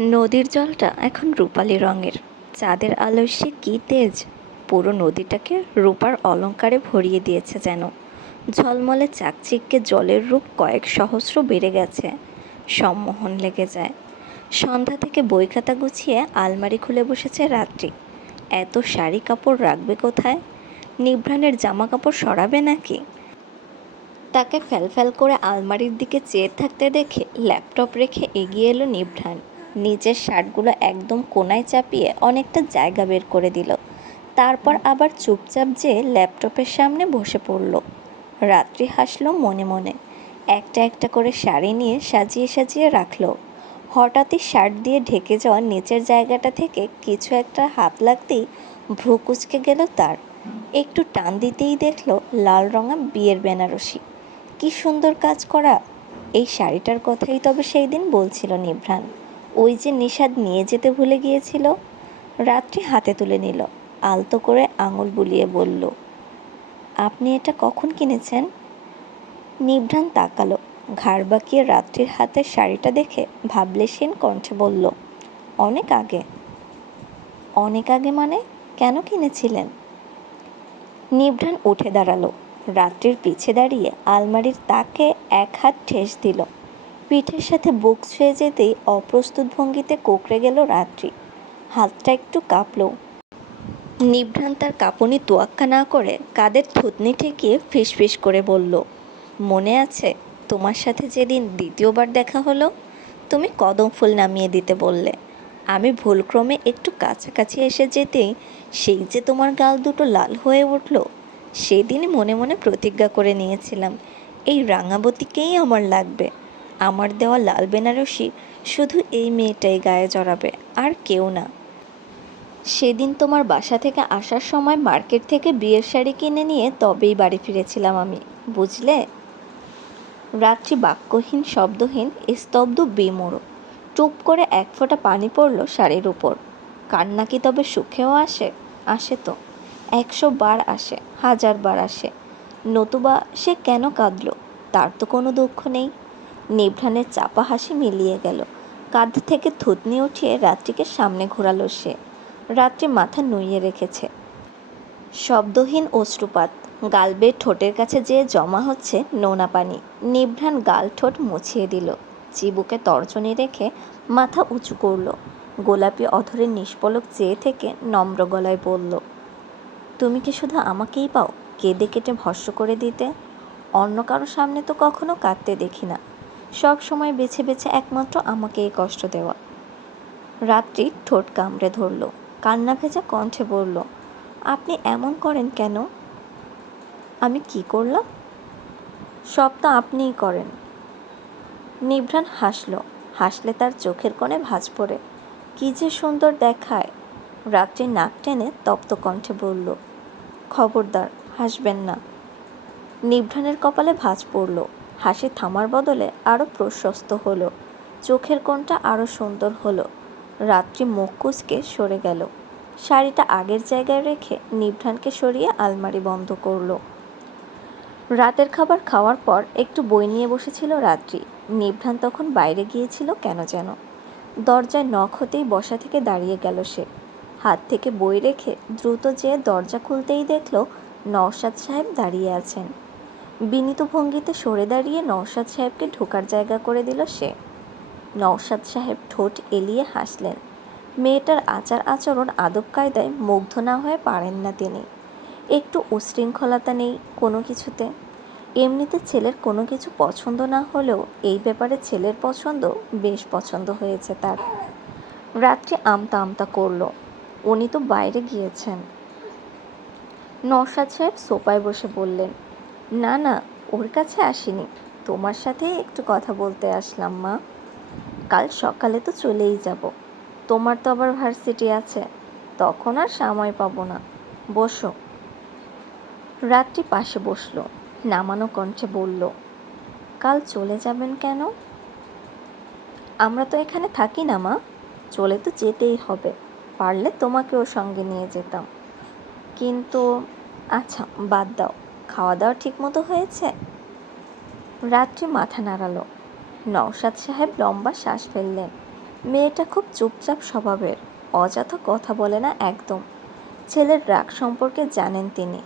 নদীর জলটা এখন রূপালি রঙের। চাঁদের আলোয় সে কী তেজ? পুরো নদীটাকে রূপার অলংকারে ভরিয়ে দিয়েছে যেন। ঝলমলে চাকচিককে জলের রূপ কয়েক সহস্র বেড়ে গেছে। সম্মোহন লেগে যায়। সন্ধ্যা থেকে বই খাতা গুছিয়ে আলমারি খুলে বসেছে রাত্রি। এত শাড়ি কাপড় রাখবে কোথায়? নিভ্রাণের জামা কাপড় সরাবে নাকি? তাকে ফ্যালফ্যাল করে আলমারির দিকে চেয়ে থাকতে দেখে ল্যাপটপ রেখে এগিয়ে এলো নিভ্রাণ নিচের শার্টগুলো একদম কোনায় চাপিয়ে অনেকটা জায়গা বের করে দিল। তারপর আবার চুপচাপ যেয়ে ল্যাপটপের সামনে বসে পড়ল। রাত্রি হাসলো মনে মনে। একটা একটা করে শাড়ি নিয়ে সাজিয়ে সাজিয়ে রাখল। হঠাৎই শার্ট দিয়ে ঢেকে যাওয়া নিচের জায়গাটা থেকে কিছু একটা হাত লাগতেই ভ্রু কুচকে গেল তার। একটু টান দিতেই দেখল লাল রঙা বিয়ের বেনারসি। কি সুন্দর কাজ করা। এই শাড়িটার কথাই তবে সেই দিন বলছিল নিভ্রাণ। ওই যে নিষাদ নিয়ে যেতে ভুলে গিয়েছিল? রাত্রি হাতে তুলে নিল, আলতো করে আঙুল বুলিয়ে বলল, আপনি এটা কখন কিনেছেন? নিভ্রাণ তাকালো, ঘাড় বাঁকিয়ে রাত্রির হাতের শাড়িটা দেখে ভাবলে সেন কণ্ঠে বলল, অনেক আগে। অনেক আগে মানে? কেন কিনেছিলেন? নিভ্রাণ উঠে দাঁড়াল, রাত্রির পিছে দাঁড়িয়ে আলমারির তাকে এক হাত ঠেস দিল। পিঠের সাথে বুক ছুঁয়ে যেতেই অপ্রস্তুত ভঙ্গিতে কোকড়ে গেল রাত্রি। হাতটা একটু কাঁপল। নিভ্রাণ তার কাঁপুনি তোয়াক্কা না করে কাদের থুতনি ঠেকিয়ে ফিসফিস করে বলল, মনে আছে তোমার সাথে যেদিন দ্বিতীয়বার দেখা হলো? তুমি কদম ফুল নামিয়ে দিতে বললে। আমি ভুলক্রমে একটু কাছাকাছি এসে যেতেই সেই যে তোমার গাল দুটো লাল হয়ে উঠল, সেদিনই মনে মনে প্রতিজ্ঞা করে নিয়েছিলাম, এই রাঙাবতীকেই আমার লাগবে। আমার দেওয়া লাল বেনারসি শুধু এই মেয়েটাই গায়ে জড়াবে, আর কেউ না। সেদিন তোমার বাসা থেকে আসার সময় মার্কেট থেকে বিয়ের শাড়ি কিনে নিয়ে তবেই বাড়ি ফিরেছিলাম আমি, বুঝলে? রাত্রি বাক্যহীন, শব্দহীন, স্তব্ধ বিমোড় টুপ করে এক ফোঁটা পানি পড়ল শাড়ির উপর। কান্না কি তবে সুখেও আসে? আসে তো। একশো বার আসে, হাজার বার আসে। নতুবা সে কেন কাঁদল? তার তো কোনো দুঃখ নেই। নিভ্রাণের চাপা হাসি মিলিয়ে গেল। কাঁধ থেকে থুতনি উঠিয়ে রাত্রিকে সামনে ঘোরালো সে। রাত্রি মাথা নুইয়ে রেখেছে। শব্দহীন অশ্রুপাত। গালবে ঠোঁটের কাছে যেয়ে জমা হচ্ছে নোনা পানি। নিভ্রাণ গাল ঠোঁট মুছিয়ে দিল। চিবুকে তর্জনী রেখে মাথা উঁচু করল। গোলাপি অধরের নিষ্পলক চেয়ে থেকে নম্র গলায় বলল, তুমি কি শুধু আমাকেই পাও কেঁদে কেটে ভস্য করে দিতে? অন্য কারও সামনে তো কখনো কাঁদতে দেখি না। সব সময় বেছে বেছে একমাত্র আমাকেই কষ্ট দেওয়া। রাত্রি ঠোঁট কামড়ে ধরল, কান্না ভেজা কণ্ঠে বলল, আপনি এমন করেন কেন? আমি কি করলাম? সব তো আপনিই করেন। নিভ্রাণ হাসল, হাসলে তার চোখের কোণে ভাঁজ পড়ে। কি যে সুন্দর দেখায়। রাত্রি নাক টেনে তপ্ত কণ্ঠে বলল, খবরদার, হাসবেন না। নিভ্রাণের কপালে ভাঁজ পড়ল হাসি থামার বদলে আরও প্রশস্ত হলো। চোখের কোণটা আরও সুন্দর হলো। রাত্রি মুখ সরে গেল। শাড়িটা আগের জায়গায় রেখে নিভ্রাণকে সরিয়ে আলমারি বন্ধ করল। রাতের খাবার খাওয়ার পর একটু বই নিয়ে বসেছিল রাত্রি। নিভ্রাণ তখন বাইরে গিয়েছিল কেন যেন। দরজায় নখ হতেই বসা থেকে দাঁড়িয়ে গেল সে। হাত থেকে বই রেখে দ্রুত যেয়ে দরজা খুলতেই দেখল নওশাদ সাহেব দাঁড়িয়ে আছেন। বিনীত ভঙ্গিতে সরে দাঁড়িয়ে নওশাদ সাহেবকে ঢোকার জায়গা করে দিল সে। নওশাদ সাহেব ঠোঁট এলিয়ে হাসলেন। মেয়েটার আচার আচরণ আদব কায়দায় মুগ্ধ না হয়ে পারেন না তিনি। একটু উশৃঙ্খলতা নেই কোনো কিছুতে। এমনিতে ছেলের কোনো কিছু পছন্দ না হলেও এই ব্যাপারে ছেলের পছন্দ বেশ পছন্দ হয়েছে তার। রাত্রি আমতা আমতা করল। উনি তো বাইরে গিয়েছেন। নওশাদ সাহেব সোফায় বসে বললেন না না, ওর কাছে আসিনি। তোমার সাথে একটু কথা বলতে আসলাম, মা। কাল সকালে তো চলেই যাব। তোমার তো আবার ভার্সিটি আছে। তখন আর সময় পাবো না। বসো। রাত্রি পাশে বসল। নামানো কণ্ঠে বলল, কাল চলে যাবেন কেন? আমরা তো এখানে থাকি না, মা। চলে তো যেতেই হবে। পারলে তোমাকেও সঙ্গে নিয়ে যেতাম। কিন্তু আচ্ছা বাদ দাও। খাওয়া দাওয়া ঠিক মতো হয়েছে? রাত্রি মাথা নাড়ালো। নওশাদ সাহেব লম্বা শ্বাস ফেললেন। মেয়েটা খুব চুপচাপ স্বভাবের, অযথা কথা বলে না একদম। ছেলের রাগ সম্পর্কে জানেন তিনি।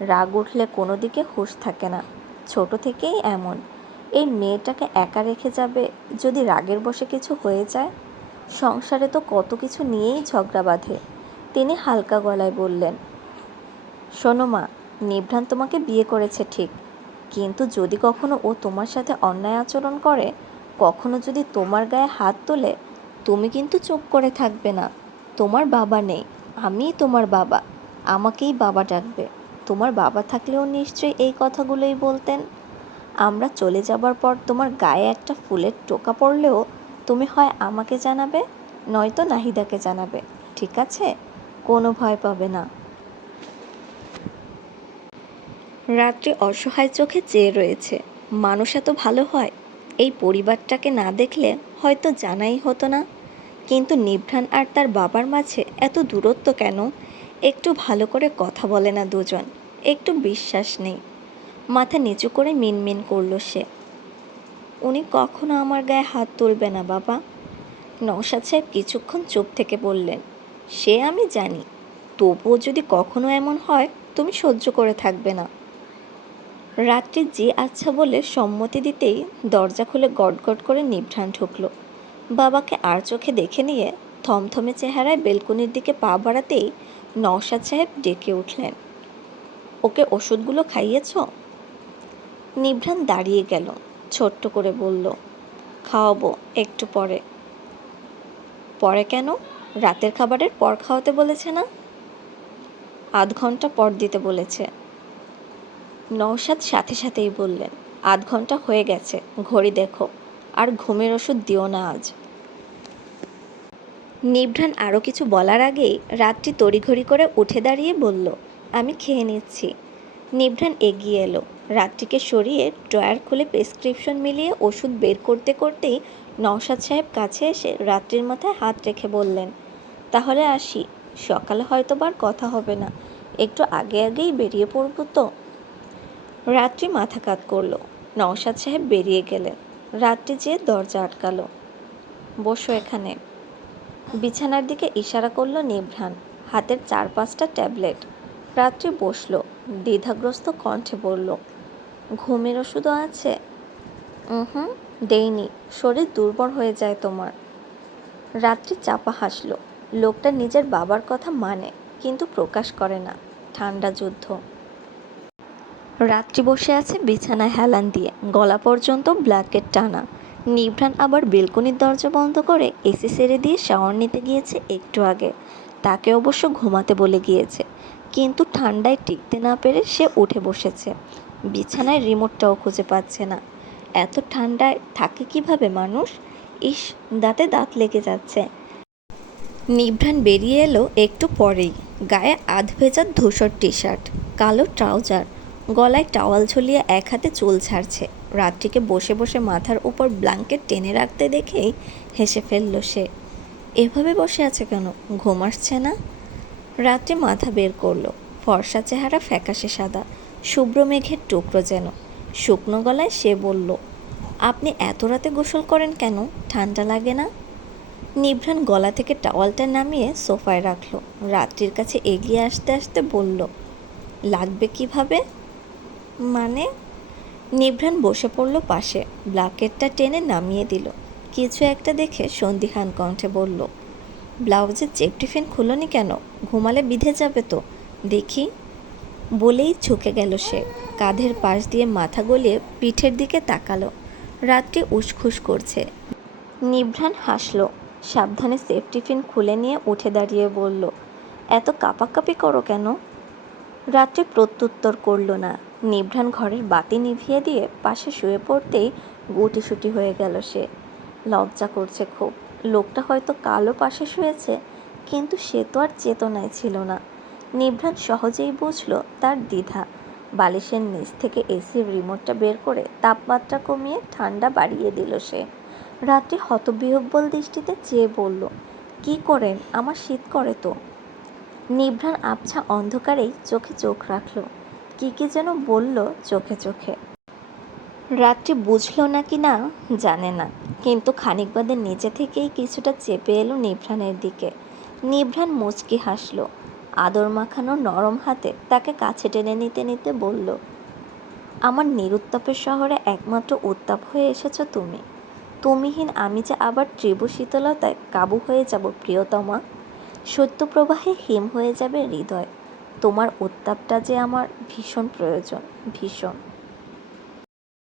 রাগ উঠলে কোনো দিকে হুঁশ থাকে না। ছোট থেকেই এমন। এই মেয়েটাকে একা রেখে যাবে যদি রাগের বসে কিছু হয়ে যায়? সংসারে তো কত কিছু নিয়েই ঝগড়া বাঁধে। তিনি হালকা গলায় বললেন, শোনো মা নিভ্রান তোমাকে বিয়ে করেছে ঠিক। কিন্তু যদি কখনো ও তোমার সাথে অন্যায় আচরণ করে, কখনো যদি তোমার গায়ে হাত তোলে, তুমি কিন্তু চুপ করে থাকবে না। তোমার বাবা নেই, আমিই তোমার বাবা, আমাকেই বাবা ডাকবে। তোমার বাবা থাকলেও নিশ্চয়ই এই কথাগুলোই বলতেন। আমরা চলে যাবার পর তোমার গায়ে একটা ফুলের টোকা পড়লেও তুমি হয় আমাকে জানাবে, নয়তো নাহিদাকে জানাবে, ঠিক আছে? কোনো ভয় পাবে না। রাত্রি অসহায় চোখে চেয়ে রয়েছে। মানুষ এত ভালো হয়? এই পরিবারটাকে না দেখলে হয়তো জানাই হতো না। কিন্তু নিভ্রান আর তার বাবার মাঝে এত দূরত্ব কেন? একটু ভালো করে কথা বলে না দুজন। একটু বিশ্বাস নেই। মাথা নিচু করে মিনমিন করল সে। উনি কখনো আমার গায়ে হাত তুলবে না, বাবা। নওশাদ সাহেব কিছুক্ষণ চুপ থেকে বললেন, সে আমি জানি। তবুও যদি কখনো এমন হয়, তুমি সহ্য করে থাকবে না। রাত্রি যে আচ্ছা বলে সম্মতি দিতেই দরজা খুলে গটগট করে নিভ্রান ঢুকলো বাবাকে আর চোখে দেখে নিয়ে থমথমে চেহারায় বেলকুনির দিকে পা বাড়াতেই নওশাদ সাহেব ডেকে উঠলেন। ওকে ওষুধগুলো খাইয়েছ? নিভ্রান দাঁড়িয়ে গেল, ছোট্ট করে বলল, খাওয়াবো একটু পরে। পরে কেন? রাতের খাবারের পর খাওয়াতে বলেছে না? আধ ঘণ্টা পর দিতে বলেছে। নওশাদ সাথে সাথেই বললেন, আধ ঘণ্টা হয়ে গেছে, ঘড়ি দেখো, আর ঘুমের ওষুধ দিও না আজ। নিভ্রান আরও কিছু বলার আগেই রাত্রি তড়িঘড়ি করে উঠে দাঁড়িয়ে বলল, আমি খেয়ে নিচ্ছি। নিভ্রান এগিয়ে এলো রাত্রিকে সরিয়ে ড্রয়ার খুলে প্রেসক্রিপশন মিলিয়ে ওষুধ বের করতে করতেই নওশাদ সাহেব কাছে এসে রাত্রির মাথায় হাত রেখে বললেন, তাহলে আসি, সকালে হয়তো বার কথা হবে না, একটু আগে আগেই বেরিয়ে পড়ব তো। রাত্রি মাথা কাত করল। নওশাদ সাহেব বেরিয়ে গেলেন। রাত্রি যেয়ে দরজা আটকালো। বসো এখানে। বিছানার দিকে ইশারা করল নিভ্রান হাতের চার পাঁচটা ট্যাবলেট। রাত্রি বসল, দ্বিধাগ্রস্ত কণ্ঠে বলল, ঘুমের ওষুধও আছে? হুম দেইনি। শরীর দুর্বল হয়ে যায় তোমার। রাত্রি চাপা হাসলো। লোকটা নিজের বাবার কথা মানে কিন্তু প্রকাশ করে না। ঠান্ডা যুদ্ধ। রাত্রি বসে আছে বিছানায় হেলান দিয়ে, গলা পর্যন্ত ব্ল্যাকেট টানা। নিভ্রান আবার বেলকনির দরজা বন্ধ করে এসি সেরে দিয়ে শাওয়ার নিতে গিয়েছে একটু আগে। তাকে অবশ্য ঘুমাতে বলে গিয়েছে, কিন্তু ঠান্ডায় টিকতে না পেরে সে উঠে বসেছে। বিছানায় রিমোটটাও খুঁজে পাচ্ছে না। এত ঠান্ডায় থাকে কীভাবে মানুষ? ইস, দাঁতে দাঁত লেগে যাচ্ছে। নিভ্রান বেরিয়ে এলো একটু পরেই, গায়ে আধ ভেজা ধূসর টি শার্ট কালো ট্রাউজার। গলায় টাওয়াল ঝুলিয়ে এক হাতে চুল ছাড়ছে। রাত্রিকে বসে বসে মাথার উপর ব্ল্যাঙ্কেট টেনে রাখতে দেখেই হেসে ফেলল সে। এভাবে বসে আছে কেন? ঘুম আসছে না? রাত্রে মাথা বের করল। ফর্সা চেহারা ফ্যাকাশে সাদা, শুভ্র মেঘের টুকরো যেন। শুকনো গলায় সে বলল, আপনি এত রাতে গোসল করেন কেন? ঠান্ডা লাগে না? নিভ্রান গলা থেকে টাওয়ালটা নামিয়ে সোফায় রাখল। রাত্রির কাছে এগিয়ে আসতে আসতে বলল, লাগবে কীভাবে? মানে? নিভ্রান বসে পড়ল পাশে। ব্ল্যাকেটটা টেনে নামিয়ে দিল। কিছু একটা দেখে সন্দিহান কণ্ঠে বলল, ব্লাউজের চেপ টিফিন খুলোনি কেন? ঘুমালে বিধে যাবে তো। দেখি। বলেই ঝুঁকে গেল সে। কাঁধের পাশ দিয়ে মাথা গলিয়ে পিঠের দিকে তাকালো। রাত্রি উসখুস করছে। নিভ্রান হাসলো। সাবধানে সেফ টিফিন খুলে নিয়ে উঠে দাঁড়িয়ে বলল, এত কাপাকাপি করো কেন? রাত্রি প্রত্যুত্তর করল না। নিভ্রান ঘরের বাতি নিভিয়ে দিয়ে পাশে শুয়ে পড়তেই গুটিসুটি হয়ে গেল সে। লজ্জা করছে খুব। লোকটা হয়তো কালো পাশে শুয়েছে, কিন্তু সে তো আর চেতনায় ছিল না। নিভ্রান সহজেই বুঝল তার দ্বিধা। বালিশের নিচ থেকে এসির রিমোটটা বের করে তাপমাত্রা কমিয়ে ঠান্ডা বাড়িয়ে দিল সে। রাত্রি হতবিহব্বল দৃষ্টিতে চেয়ে বলল, কি করেন? আমার শীত করে তো। নিভ্রান আবছা অন্ধকারেই চোখে চোখ রাখল। কি কি যেন বলল চোখে চোখে। রাত্রি বুঝলো না কি না, জানে না। কিন্তু খানিক বাদে নিচে থেকেই কিছুটা চেপে এলো নিভ্রানের দিকে। নিভ্রান মুচকি হাসলো। আদর মাখানো নরম হাতে তাকে কাছে টেনে নিতে নিতে বলল, আমার নিরুত্তাপের শহরে একমাত্র উত্তাপ হয়ে এসেছ তুমি। তুমিহীন আমি যে আবার ত্রিভু শীতলতায় কাবু হয়ে যাব, প্রিয়তমা। সত্যপ্রবাহে হিম হয়ে যাবে হৃদয়। তোমার উত্তাপটা যে আমার ভীষণ প্রয়োজন ভীষণ।